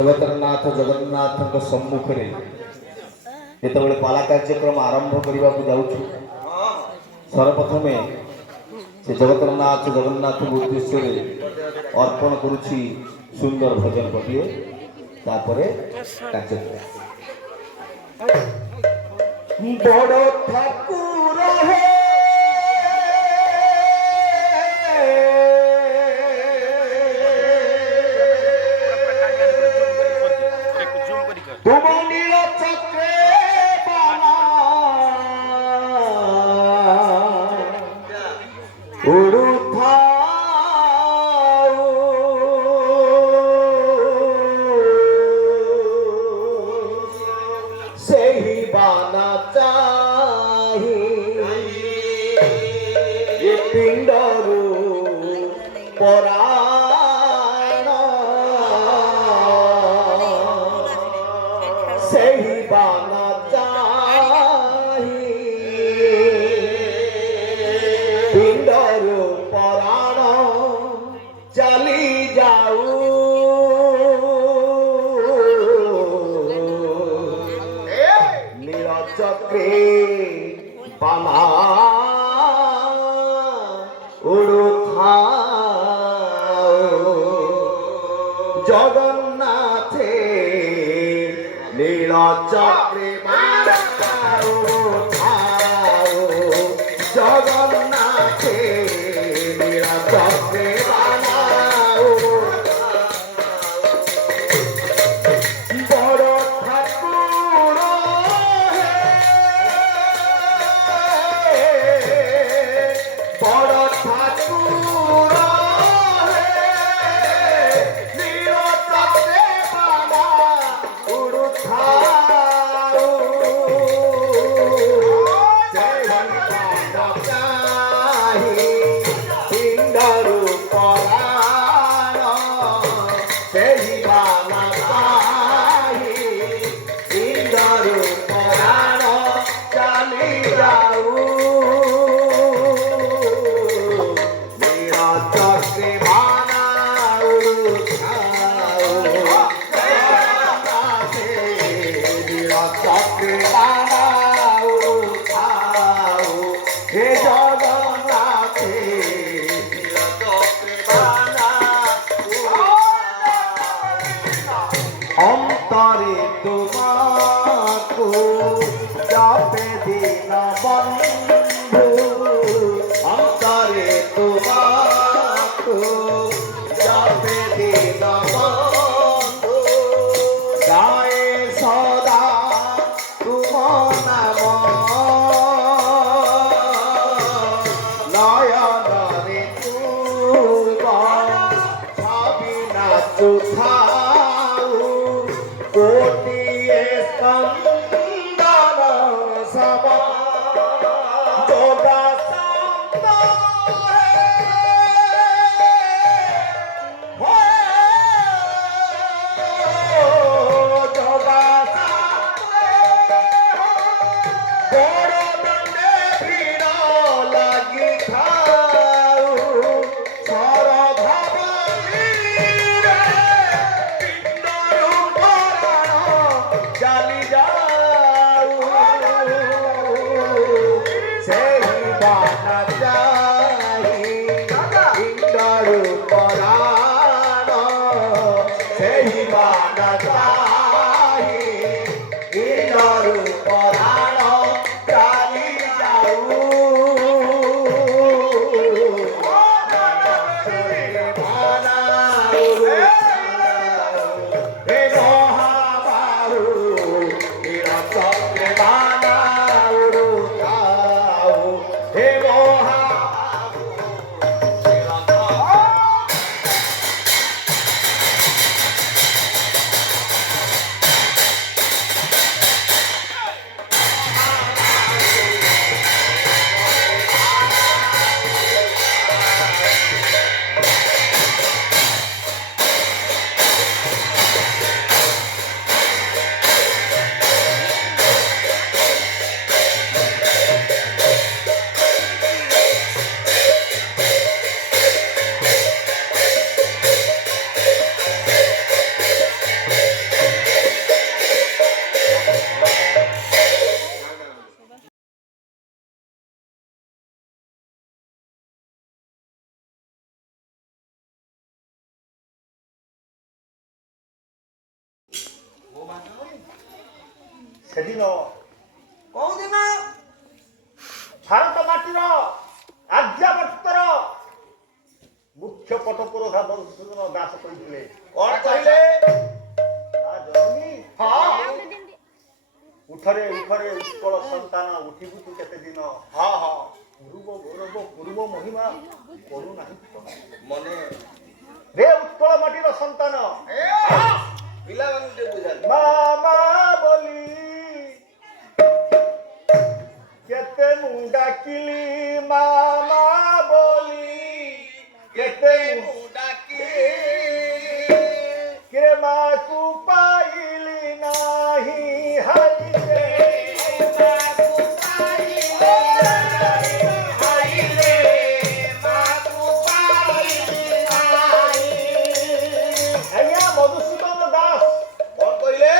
ଜଗତରନାଥ ଜଗନ୍ନାଥଙ୍କ ସମ୍ମୁଖରେ ଯେତେବେଳେ ପାଲା କାର୍ଯ୍ୟକ୍ରମ ଆରମ୍ଭ କରିବାକୁ ଯାଉଛୁ, ସର୍ବପ୍ରଥମେ ସେ ଜଗତରନାଥ ଜଗନ୍ନାଥଙ୍କ ଉଦ୍ଦେଶ୍ୟରେ ଅର୍ପଣ କରୁଛି ସୁନ୍ଦର ଭଜନ ପଟିଏ। ତାପରେ କାର୍ଯ୍ୟକ୍ରମ ବଡ଼ ଠାକୁର ହେ তুমনিল চক্রে বালা উড়ুথাও সেই বানা চাহি এ পিণ্ডরু পরা सही बाना चाही पिंडर पराण चली जाऊ नीलचक्रे बाना उड़ुथाओ जगन्नाथे নীলচক্রে বানাও জগন্নাথে নীলচক্রে বানাও বড় ঠাকুর হে বড় ঠাকুর জগন্নাথে ସେଦିନ କୋଉ ଦିନ? ଭାରତ ମାଟିର ଆର୍ଯ୍ୟାବର୍ତ୍ତର ମୁଖ୍ୟ ପଟପୁରୋଧା ମଧୁସୂଦନ ଦାସ କହିଥିଲେ। କଣ କହିଲେ? ମା ଜନନୀ, ହଁ ଉଠରେ ଉଠରେ ଉତ୍କଳ ସନ୍ତାନ, ଉଠିବୁ ତୁ କେତେ ଦିନ। ହଁ ହଁ ପୂର୍ବ ଗୌରବ ପୂର୍ବ ମହିମା କରୁନାହିଁ ମନେ ରେ ଉତ୍କଳ ମାଟିର ସନ୍ତାନ। ପିଲାମାନଙ୍କୁ ଟିକେ ବୁଝାలి। ମା ମା ବୋଲି କେତେ ମୁଁ ଡାକିଲି, ମା ମା ବୋଲି କେତେ ମୁଁ କେ ମାକୁ ପାଇଲି ନାହିଁ, ହାଇ ରେ ଆଜ୍ଞା ମଧୁସୂଦନ ଦାସ କଣ କହିଲେ?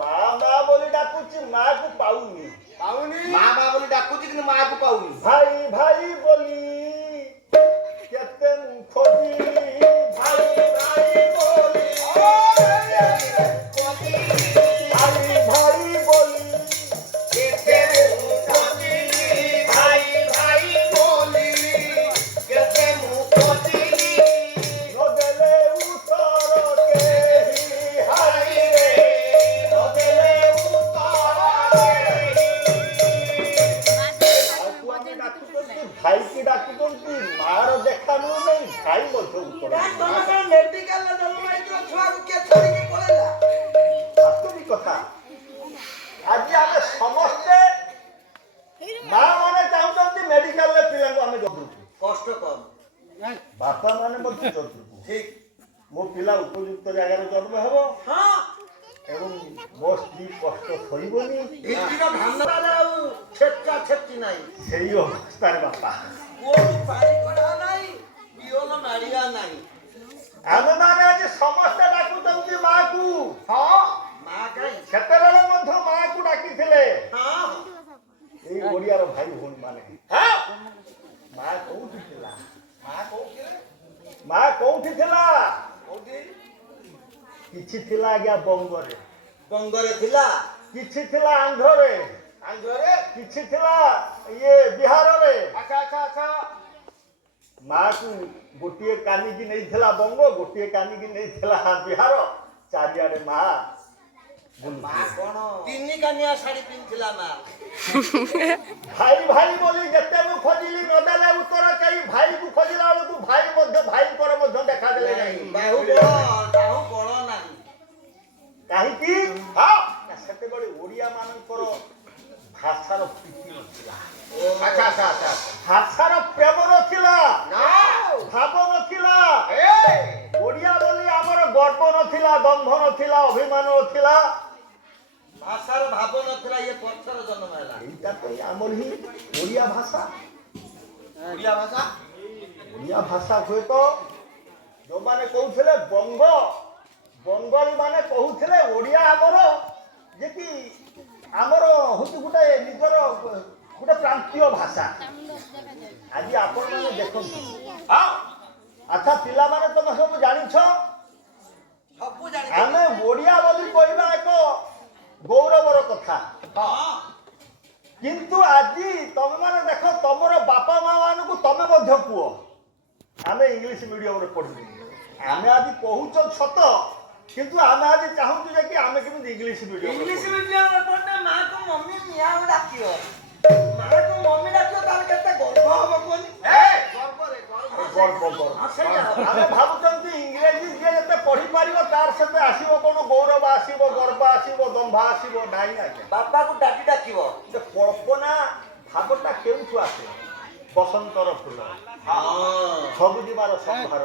ମା ମା ବୋଲି ଡାକୁଛି, ମାକୁ ପାଉନି। ପାଉନି? ମା ମା ବୋଲି ଡାକୁଛି କିନ୍ତୁ ମାକୁ ପାଉନି। ଭାଇ ଭାଇ ବୋଲି କେତେ ମୁଁ ଖୋଜିଲି, ଭାଇ ଭାଇ ବୋଲି ଭାଇ ଭାଇ ବୋଲି କେତେ ମୁଁ ଖୋଜିଲି, ଭାଇ ଭାଇ ବୋଲି କେତେ ମୁଁ ଖୋଜିଲି, ନଦେଲେ ଉତ୍ତର କେହି, ହାଇ ରେ ନଦେଲେ ଉତ୍ତର କେହି। ମାକୁ ଆମେ ଡାକୁଛନ୍ତି, ଭାଇକି ଡାକୁଛନ୍ତି, ମାର ଦେଖା ମିଳୁନାହିଁ, ଭାଇ ମଧ୍ୟ ଉତ୍ତର ଦେଉନାହିଁ। ମେଡିକାଲରେ ଜନ୍ମ ହେଇଥିବା ଛୁଆକୁ କିଏ ଛାଡ଼ିକି ପଳେଇଲା? ବାସ୍ତବିକ କଥା। ଆଜି ଆମେ ସମସ୍ତେ ମା ମାନେ ଚାହୁଁଛନ୍ତି ମେଡିକାଲରେ ପିଲାଙ୍କୁ ଆମେ ଜଗୁଛୁ, କଷ୍ଟ କମ। ବାପା ମାନେ ମଧ୍ୟ ଜଗୁଛୁ। ଠିକ। ମୋ ପିଲା ଉପଯୁକ୍ତ ଜାଗାରେ ଜନ୍ମ ହେବ ହଁ ଏବଂ ମୋ ସ୍ତ୍ରୀ କଷ୍ଟ ସହିବନି, ଢିଙ୍କିର ଧାନ ଆଉ ଛେଚା ଛେଚି ନାହିଁ, ସେଇ ଅବସ୍ଥାରେ ବାପା ପୁଅକୁ ପାଣି କଢା ନାହିଁ, ପିଓନ ମାରିବା ନାହିଁ। ଆମେ ମାନେ ଆଜି ସମସ୍ତେ ଡାକୁଛନ୍ତି ମାକୁ। ହଁ ମା କାହିଁ? ସେତେବେଳେ ମଧ୍ୟ ମାକୁ ଡାକିଥିଲେ ହଁ ଏଇ ଓଡ଼ିଆର ଭାଇ ଭଉଣୀ ମାନେ। ହଁ ମା କୋଉଠି ଥିଲା? ମା କୋଉଥିରେ? ମା କୋଉଠି ଥିଲା? କୋଉଠି? କିଛି ଥିଲା ଆଜ୍ଞା ବଙ୍ଗରେ, ବଙ୍ଗରେ ଥିଲା, କିଛି ଥିଲା ଆନ୍ଧ୍ରରେ, ଆନ୍ଧ୍ରରେ। କିଛି ଥିଲା ଇଏ ବିହାରରେ। ଆଚ୍ଛା ଆଚ୍ଛା ଆଚ୍ଛା। ମାକୁ ଗୋଟିଏ କାନିକି ନେଇଥିଲା ବଙ୍ଗ, ଗୋଟିଏ କାନିକି ନେଇଥିଲା ବିହାର, ଚାରିଆଡେ ମା ମା କଣ ତିନି କାନିଆ ଶାଢୀ ପିନ୍ଧିଥିଲା ମା। ଭାଇ ଭାଇ ବୋଲି ଯେତେ ମୁଁ ଖୋଜିଲି ନଦେଲେ ଉତ୍ତର କେହି, ଭାଇକୁ ଖୋଜିଲା ବେଳକୁ ଭାଇ ମଧ୍ୟ ଭାଇଙ୍କର ମଧ୍ୟ ଦେଖାଦେଲେ ନାହିଁ। ବାହୁ ବଳ ନାହିଁ। କାହିଁକି? ହଁ ନା ସେତେବେଳେ ଓଡ଼ିଆ ମାନଙ୍କର ଭାଷାର ପ୍ରୀତି ନଥିଲା, ଆଚ୍ଛା ଆଚ୍ଛା ଆଚ୍ଛା। ଭାଷାର ପ୍ରେମ ନଥିଲା, ନା ଭାବ ନଥିଲା। ଏ ଓଡ଼ିଆ ବୋଲି ଆମର ଗର୍ବ ନଥିଲା, ଦମ୍ଭ ନଥିଲା, ଅଭିମାନ ନଥିଲା। ଭାଷାର ଭାବ ନଥିଲା, ଇଏ ପଥର ଜନ୍ମ ହେଲା। এইটা তো আমার হি ওড়িয়া ভাষা। ଓଡ଼ିଆ ଭାଷା ওড়িয়া ভাষা ହୁଏତ ଯୋଉମାନେ କହୁଥିଲେ ବଙ୍ଗାଳୀ ମାନେ କହୁଥିଲେ ଓଡ଼ିଆ ଆମର ଯେ କି ଆମର ହଉଛି ଗୋଟେ ନିଜର ଗୋଟେ ପ୍ରାନ୍ତୀୟ ଭାଷା। ଆଜି ଆପଣମାନେ ଦେଖନ୍ତୁ, ହଁ ଆଚ୍ଛା ପିଲାମାନେ ତମେ ସବୁ ଜାଣିଛ ସବୁ ଜାଣି ଆମେ ଓଡ଼ିଆ ବୋଲି କହିବା ଏକ ଗୌରବର କଥା। ହଁ କିନ୍ତୁ ଆଜି ତମେ ମାନେ ଦେଖ, ତମର ବାପା ମା ମାନଙ୍କୁ ତମେ ମଧ୍ୟ କୁହ ଆମେ ଇଂଲିଶ ମିଡିୟମରେ ପଢିବୁ। ଆମେ ଆଜି କହୁଛ ସତ, କିନ୍ତୁ ଆମେ ଆଜି ଚାହୁଁଛୁ ଯେ କି ଆମେ କେମିତି ଇଂଲିଶ ମିଡିୟମ। ଇଂଲିଶ ମିଡିୟମରେ ପଢିଲେ ମାକୁ ମମି ମିଆଁ ଡାକିବ, ମାକୁ ମମି ଡାକିବ, ତାର କେତେ ଗର୍ବ ହବ କୁହନି? ଗର୍ବରେ ଆମେ ଭାବୁଛନ୍ତି ଇଂରେଜୀ ଯିଏ ଯେତେ ପଢିପାରିବ ତାର ସେତେ ଆସିବ କଣ ଗୌରବ ଆସିବ, ଗର୍ବ ଆସିବ, ଦମ୍ଭ ଆସିବ। ନାହିଁ ଆଜ୍ଞା, ବାପାକୁ ଡାକି ଡାକିବ। କଳ୍ପନା ଭାବଟା କେଉଁଠୁ ଆସେ? ବସନ୍ତର ଫୁଲ, ସବୁଜିମାର ସମ୍ଭାର,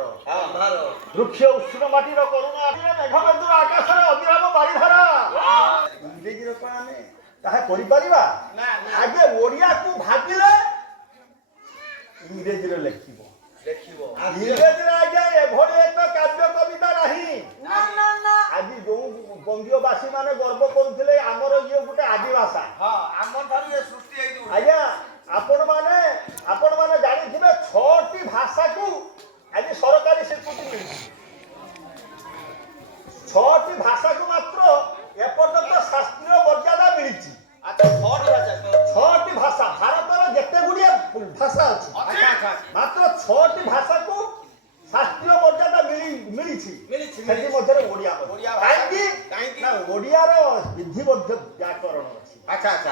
ବୃକ୍ଷ ଉଷ୍ଣ ମାଟିର କରୁଣା, ମେଘ ମେଦୁର ଆକାଶରେ ଅବିରାମ ବାରିଧାରା। ଇଂରେଜୀର କଣ ଆମେ ତାହା କରିପାରିବା? ଆଗେ ଓଡ଼ିଆକୁ ଭାବିଲେ ଇଂରେଜୀରେ ଲେଖିବ। ଇଂରେଜୀରେ ଆଜ୍ଞା ଏଭଳି ଏକ କାବ୍ୟ କବିତା ନାହିଁ। ଆଜି ଯୋଉ ବଙ୍ଗୀୟବାସୀ ମାନେ ଗର୍ବ କରୁଥିଲେ ଆମର ଇଏ ଗୋଟେ ଆଦିଭାଷା। ଆମ ଠାରୁ ଏ ସୃଷ୍ଟି ହେଇଛି। ଆଜ୍ଞା ଆପଣମାନେ ଜାଣିଥିବେ 6ଟି ଭାଷାକୁ ଆଜି ସରକାରୀ ସ୍ୱୀକୃତି ମିଳିଛି। 6ଟି ଭାଷାକୁ ମାତ୍ର ଏପର୍ଯ୍ୟନ୍ତ ମାତ୍ର 6ଟି ଭାଷାକୁ ଶାସ୍ତ୍ରୀୟ ମର୍ଯ୍ୟାଦା ମିଳିଛି ମିଳିଛି। ସେଥି ମଧ୍ୟରେ ଓଡ଼ିଆ ମଧ୍ୟ। ଓଡ଼ିଆ ଭାଷା- କାହିଁକି କାହିଁକି? ନା ଓଡ଼ିଆର ବିଧିବଦ୍ଧ ବ୍ୟାକରଣ ଅଛି, ଆଚ୍ଛା ଆଚ୍ଛା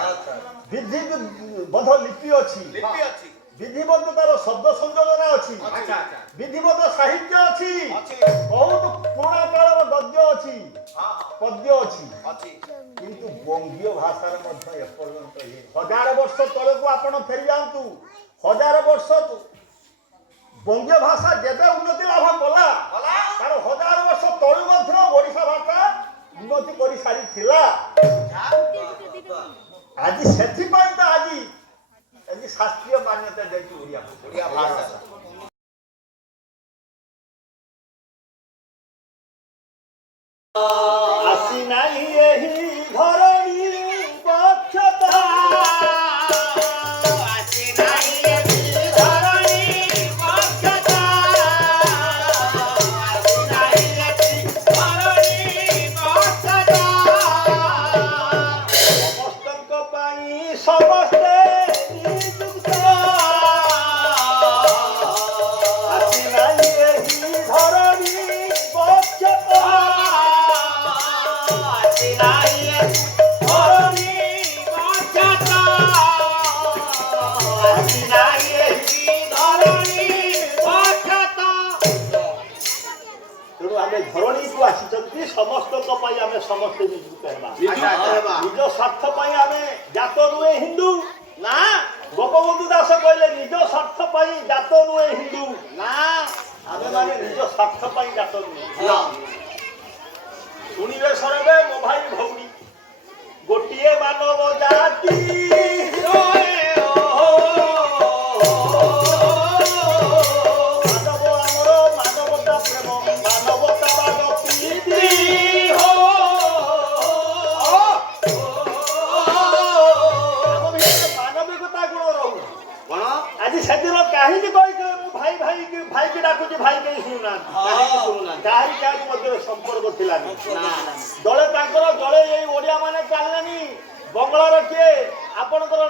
ବିଧିବଦ୍ଧ ଲିପି ଅଛି, ଲିପି ଅଛି ବିଧିବଦ୍ଧ ତାର ଶବ୍ଦ ସଂଯୋଜନା ଅଛି, ଆଚ୍ଛା ଆଚ୍ଛା ବିଧିବଦ୍ଧ ସାହିତ୍ୟ ଅଛି, ଅଛି ବହୁତ ପୁରୁଣା କାଳର ଗଦ୍ୟ ଅଛି, ହଁ ପଦ୍ୟ ଅଛି। ଅଛି କିନ୍ତୁ ବଙ୍ଗୀୟ ଭାଷାରେ ମଧ୍ୟ ଏପର୍ଯ୍ୟନ୍ତ 1000 ବର୍ଷ ତଳକୁ ଆପଣ ଫେରି ଯାଆନ୍ତୁ। 1000 ବର୍ଷ ବଙ୍ଗୀୟ ଭାଷା ଯେବେ ଉନ୍ନତି ଲାଭ କଲା ଗଲା ତାର 1000 ବର୍ଷ ତଳୁ ମଧ୍ୟ ଓଡ଼ିଶା ଭାଷା ଉନ୍ନତି କରିସାରିଥିଲା। ଆଜି ସେଥିପାଇଁ ତ ଆଜି ଶାସ୍ତ୍ରୀୟ ମାନ୍ୟତା ଦେଇଛି ଓଡ଼ିଆ ଭାଷା। ଓଡ଼ିଆ ଭାଷା ଆସି ନାହିଁ ଏହି ଧରଣୀ ପକ୍ଷତା ଆସି ନାହିଁ ଏହି ଧରଣୀ ପକ୍ଷତା ଆସି ନାହିଁ ଏହି ଧରଣୀ ପକ୍ଷତା ସମସ୍ତଙ୍କ ପାଇଁ ସମସ୍ତେ ନିଯୁକ୍ତ। ଆସି ନାହିଁ ଏହି ଧରଣୀ ପକ୍ଷତା ଆସି ନାହିଁ ଏହି ଧରଣୀ ପକ୍ଷତା ଆସି ନାହିଁ ଏହି ଧରଣୀ ପକ୍ଷତା ତେଣୁ ଆମେ ଧରଣୀକୁ ଆସିଛନ୍ତି ସମସ୍ତଙ୍କ ପାଇଁ ଆମେ ସମସ୍ତେ ନିଯୁକ୍ତ ହେବା। ନିଯୁକ୍ତ ହେବା। ନିଜ ସ୍ୱାର୍ଥ ପାଇଁ ଆମେ ଜାତ ନୁହେଁ ହିନ୍ଦୁ ନା। ଗୋପବନ୍ଧୁ ଦାସ କହିଲେ ନିଜ ସ୍ୱାର୍ଥ ପାଇଁ ଜାତ ନୁହେଁ ହିନ୍ଦୁ ନା। ଆମେ ମାନେ ନିଜ ସ୍ୱାର୍ଥ ପାଇଁ ଜାତ ନୁହେଁ। ଶୁଣିବେ ସରବେ ମୋ ଭାଇ ଭଉଣୀ ଗୋଟିଏ ମାନବ ଜାତି ମାନବ ଆମର ମାନବତା ପ୍ରେମ ମାନବତାବାଦ ପ୍ରୀତି ଆମ ଭିତରେ ମାନବିକତା ଗୁଣ ରହୁନି। କଣ ଆଜି ସେଦିନ କାହିଁକି କହିକି ମୁଁ ଭାଇକି ଡାକୁଛି ଭାଇ କେହି ଶୁଣୁନାହାନ୍ତି। କାହିଁକି ଶୁଣୁନାହାନ୍ତି? କାହାରି କାହାରି ମଧ୍ୟରେ ସମ୍ପର୍କ ଥିଲାନି। ନା। ଦଳେ ତାଙ୍କର ଦଳେ ଏଇ ଓଡ଼ିଆ ମାନେ ଚାଲିଲେନି। ବଙ୍ଗଳାର କିଏ ଆପଣଙ୍କର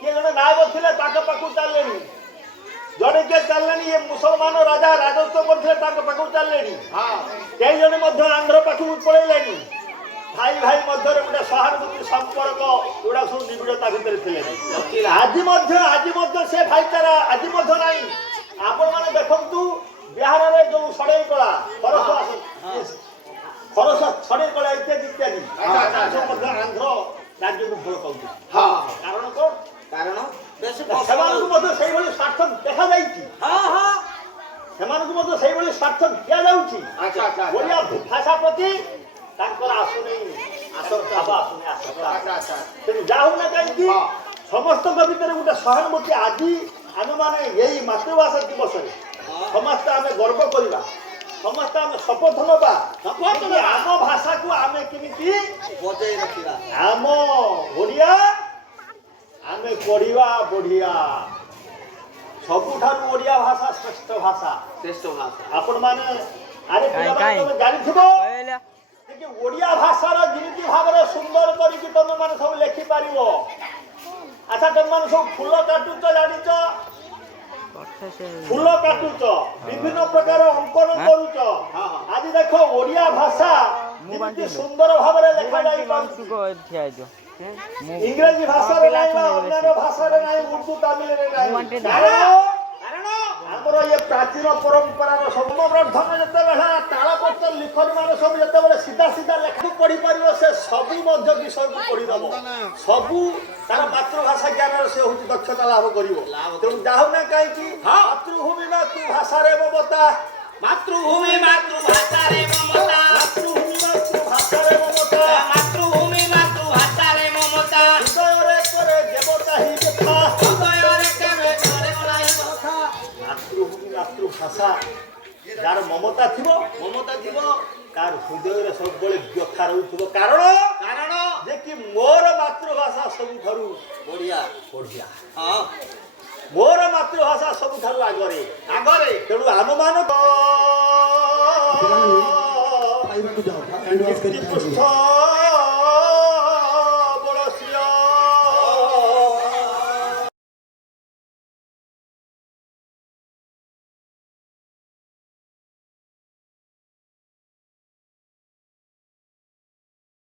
କିଏ ଜଣେ ନାୟକ ଥିଲେ ତାଙ୍କ ପାଖକୁ ଚାଲିଲେନି। ଜଣେ କିଏ ଚାଲିଲେନି ଏ ମୁସଲମାନ ରାଜା ରାଜତ୍ୱ କରୁଥିଲେ ତାଙ୍କ ପାଖକୁ ଚାଲିଲେନି। କେହି ଜଣେ ମଧ୍ୟ ଆନ୍ଧ୍ର ପାଖକୁ ପଳେଇଲେନି। ଭାଇ ଭାଇ ମଧ୍ୟରେ ଗୋଟେ ସହାନୁଭୂତି ସମ୍ପର୍କ ଏଗୁଡ଼ା ସବୁ ନିବିଡ଼ତା ଭିତରେ ଥିଲେ। ଆଜି ମଧ୍ୟ ସେ ଭାଇଚାରା ଆଜି ମଧ୍ୟ ନାହିଁ। ଆପଣମାନେ ଦେଖନ୍ତୁ ବିହାରରେ ଯୋଉ ସଢେଇ କଳା ଖରସ ସଢେଇ କଳା ଇତ୍ୟାଦି ଇତ୍ୟାଦି ସବୁ ମଧ୍ୟ ଆନ୍ଧ୍ର ରାଜ୍ୟକୁ ଭଲ ପାଉଛି। କାରଣ କଣ? କାରଣ ବେଶୀ ସେମାନଙ୍କୁ ମଧ୍ୟ ସେଇଭଳି ସ୍ୱାର୍ଥ ଦେଖାଯାଇଛି। ସେମାନଙ୍କୁ ମଧ୍ୟ ସେଇଭଳି ସ୍ୱାର୍ଥ ଦିଆଯାଉଛି। ଓଡ଼ିଆ ଭାଷା ପ୍ରତି ତାଙ୍କର ଆସୁନି ତେଣୁ ଯାଉନା କାହିଁକି ସମସ୍ତଙ୍କ ଭିତରେ ଗୋଟେ ସହାନୁଭୂତି। ଆଜି ଆମେମାନେ ଏଇ ମାତୃଭାଷା ଦିବସରେ ସମସ୍ତେ ଆମେ ଗର୍ବ କରିବା, ସମସ୍ତେ ଆମେ ଶପଥ ନେବା ଆମ ଭାଷାକୁ ଆମେ କେମିତି ବଜାଇ ରଖିବା। ଆମ ଓଡ଼ିଆ ଆମେ ପଢ଼ିବା ବଢ଼ିଆ। ସବୁଠାରୁ ଓଡ଼ିଆ ଭାଷା ଶ୍ରେଷ୍ଠ ଭାଷା। ଶ୍ରେଷ୍ଠ ଭାଷା ଆପଣମାନେ ଆରେ ପିଲାମାନେ ତମେ ଜାଣିଥିବ ଯେ ଓଡ଼ିଆ ଭାଷାର ଯେମିତି ଭାବରେ ସୁନ୍ଦର କରିକି ତମେ ମାନେ ସବୁ ଲେଖିପାରିବ। ଆଚ୍ଛା ତମେ ମାନେ ସବୁ ଫୁଲ କାଟୁଛ ଜାଣିଛ? ଫୁଲ କାଟୁଛ, ବିଭିନ୍ନ ପ୍ରକାର ଅଙ୍କନ କରୁଛ। ଆଜି ଦେଖ ଓଡ଼ିଆ ଭାଷା ଯେମିତି ସୁନ୍ଦର ଭାବରେ ଲେଖାଯାଇ ପାରୁଛି। ଇଂରେଜୀ ଭାଷାରେ ନାହିଁ ବା ଅନ୍ୟାନ୍ୟ ଭାଷାରେ ନାହିଁ, ଉର୍ଦ୍ଦୁ ତାମିଲରେ ନାହିଁ। କାରଣ ଆମର ଇଏ ପ୍ରାଚୀନ ପରମ୍ପରାର ସର୍ବପ୍ରଥମ ଯେତେବେଳେ ତାଳପତ୍ର ଲିଖନ ମାନେ ସବୁ ଯେତେବେଳେ ସିଧା ସିଧା ଲେଖା ପଢିପାରିବ ସେ ସବୁ ମଧ୍ୟ ବିଷୟକୁ ପଢିଦବ। ସବୁ ତାର ମାତୃଭାଷା ଜ୍ଞାନରେ ସେ ହଉଛି ଦକ୍ଷତା ଲାଭ କରିବ। ତେଣୁ ଯାଉନା କାହିଁକି ମାତୃଭୂମି ମାତୃଭାଷାରେ ମମତା, ମାତୃଭୂମି ମାତୃଭାଷାରେ ମମତା, ମାତୃଭୂମି ମାତୃଭାଷାରେ ମମତା, ମାତୃଭୂମି ମାତୃଭାଷାରେ ମମତା, ହୃଦୟରେ କରେ ଦେବତା ହିଁ ବ୍ୟଥା। ହୃଦୟରେ କେବେ କରେ ନାହିଁ କଥା। ମାତୃଭୂମି ମାତୃଭାଷା ଯାର ମମତା ଥିବ ତାର ହୃଦୟରେ ସବୁବେଳେ ବ୍ୟଥା ରହୁଥିବ। କାରଣ ଯେ କି ମୋର ମାତୃଭାଷା ସବୁଠାରୁ ବଢିଆ ବଢିଆ, ହଁ ମୋର ମାତୃଭାଷା ସବୁଠାରୁ ଆଗରେ। ତେଣୁ ଆମମାନଙ୍କ